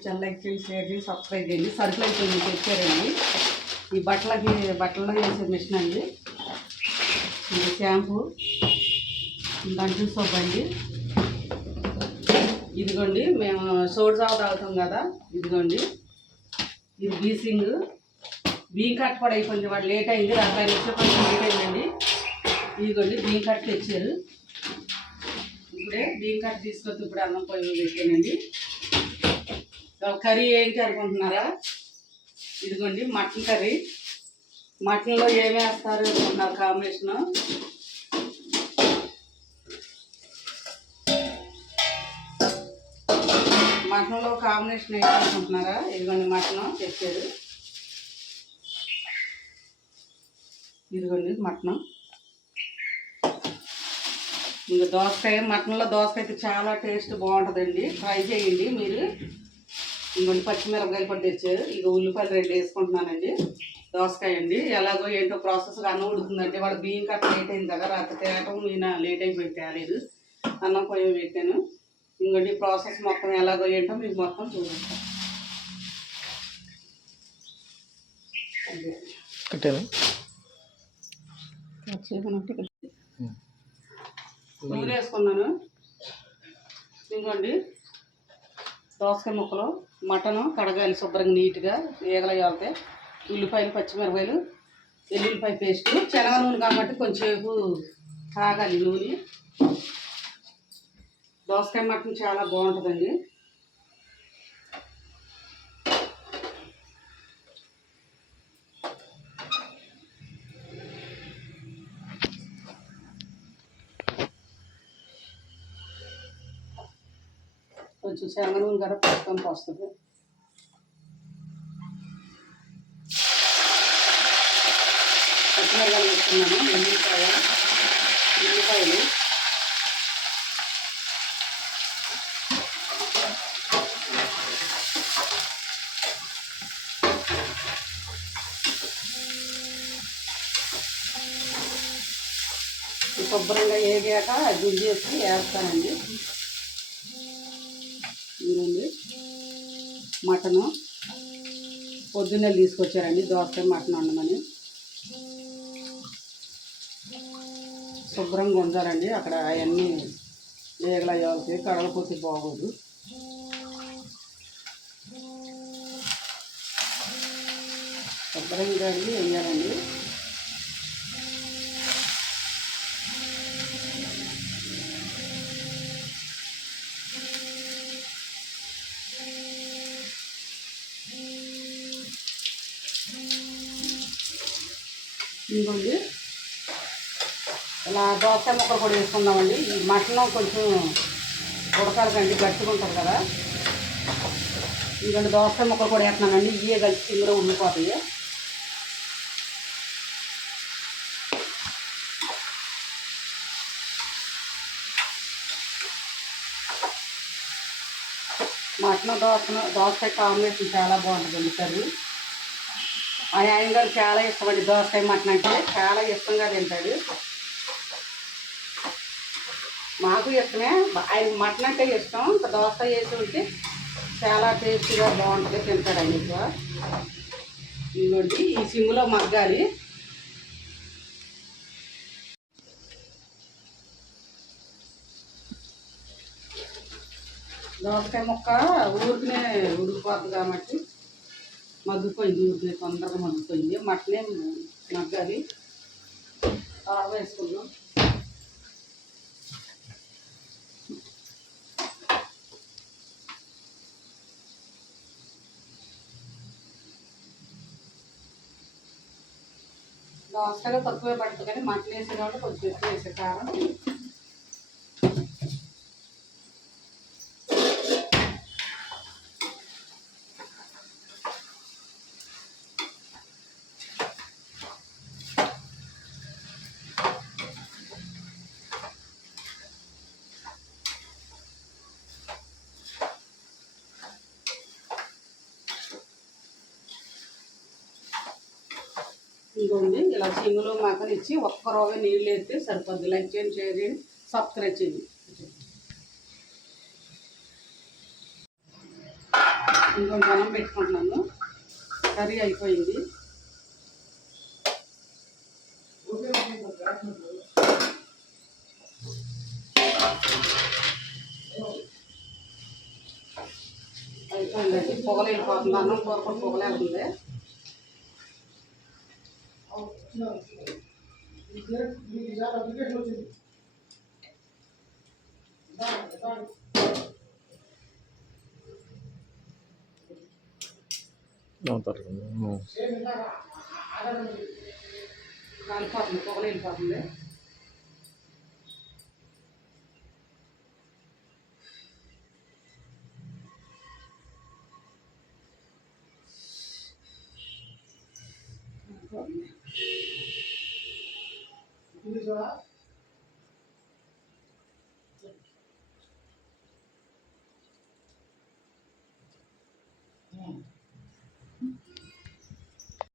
YouTube channel like చేయండి, share చేయండి, subscribe చేయండి. సరుకులు అయితే మీకు తెచ్చారండి. ఈ బట్టలు వేసే మిషన్ అండి. ఇది షాంపూ, గంటల సోప్ అండి. ఇదిగోండి మేము సోడా జావ తాగుతాం కదా, ఇదిగోండి ఇది బీసింగ్ బియ్యం కట్ కూడా అయిపోయింది. వాడు లేట్ అయింది, 40 నిమిషాలు కొంచెం లేట్ అయిందండి. ఇదిగోండి బియ్యం కట్ తెచ్చారు. ఇప్పుడే బియ్యం కట్ తీసుకొచ్చి ఇప్పుడు అన్నం పొయ్యి పెట్టానండి. కర్రీ ఏంటి అనుకుంటున్నారా? ఇదిగోండి మటన్ కర్రీ. మటన్లో ఏమి వేస్తారు అనుకుంటున్నారు కాంబినేషను? మటన్లో కాంబినేషన్ ఏంటి అనుకుంటున్నారా? ఇదిగోండి మటన్ తెచ్చారు. ఇదిగోండి మటన్. ఇంకా దోసకాయ, మటన్లో దోసకాయ అయితే చాలా టేస్ట్ బాగుంటుందండి, ట్రై చేయండి మీరు. ఇంకొన్ని పచ్చిమిరపకాయలు కూడా తెచ్చారు. ఇక ఉల్లిపాయలు 2 వేసుకుంటున్నానండి. దోసకాయ అండి ఎలాగో ఏంటో ప్రాసెస్గా అన్నం ఉడుకుందంటే వాడు బియ్యం కట్ట లేట్ అయింది కదా, రాత్రి తేటం నేను లేట్ అయిపోయి తేలేదు, అన్నం పొయ్యి పెట్టాను. ఇంకోటి ప్రాసెస్ మొత్తం ఎలాగో ఏంటో మీకు మొత్తం చూపిస్తాను. నూనె వేసుకున్నాను. ఇంకోండి దోసకాయ ముక్కలు, మటను కడగాలి శుభ్రంగా నీట్గా, ఈగలు వెళ్తాయి. ఉల్లిపాయలు, పచ్చిమిరపకాయలు, ఎల్లుల్లిపాయ పేస్ట్, శనగ నూనె కాబట్టి కొంచెంసేపు కాగాలి నూనె. దోసకాయ మటన్ చాలా బాగుంటుందండి. కొంచెం శనగ నూనె కదా పసుపు వస్తుంది. పచ్చిమిరపకాయలు వేసుకున్నాను, ఉల్లిపాయలు, శుభ్రంగా వేగాక గుంజి వేసి వేస్తానండి. ఇదండి మటను పొద్దున్నే తీసుకొచ్చారండి, దోసకాయ మటన్ వండమని. శుభ్రంగా ఉంచాలండి, అక్కడ అవన్నీ ఏగలు అయ్యాల్సి కడగపోతే బాగోదు. శుభ్రంగా కడిగి వేయాలండి. ఇంకోండి ఇలా దోసకాయ ముక్కలు కూడా వేసుకుందామండి. ఈ మటన్ కొంచెం ఉడకాలండి, గట్టిగా ఉంటుంది కదా. ఇంకొంచెం దోసకాయ ముక్కలు కూడా వేస్తున్నానండి, ఇవే కలిసి ఇందులో ఉండిపోతాయి. మటన్ దోసకాయ కాంబినేషన్ చాలా బాగుంటుందండి కర్రీ. ఆయన గారు చాలా ఇష్టమండి దోసకాయ మటన్ అంటే, చాలా ఇష్టంగా తింటాడు. మాకు ఇష్టమే, ఆయన మటన్ అంటే ఇష్టం. దోసకాయ వేసి ఉంటే చాలా టేస్టీగా బాగుంటుంది, తింటాడు ఆయన ఎక్కువ. ఇదిగోండి ఈ సిమ్లో మగ్గాలి. దోసకాయ ముక్క ఊరికినే ఉడికిపోతుంది కాబట్టి మగ్గిపోయింది, ఊరికినే తొందరగా మగ్గిపోయింది. మటనే మగ్గాలి. కారం వేసుకుందాం. దోసకాయలో తక్కువే పడుతుంది కానీ మటన్ వేసే కాబట్టి కొంచెం ఎక్కువ వేసే కారం. ఇంకోండి ఇలా సిమ్లో మగ్గనిచ్చి ఒక్క రోజు నీళ్ళు వేస్తే సరిపోద్ది. లైక్ చేయండి, షేర్ చేయండి, సబ్స్క్రైబ్ చేయండి. ఇంకొంచెం అన్నం పెట్టుకుంటున్నాను. కర్రీ అయిపోయింది. అయిపోయిందండి. పొగలు వెళ్ళిపోతుంది. అన్నం కూర కూడా పొగలే ఉంది. కాలిపోతుంది, పొగలు వెళ్ళిపోతుంది.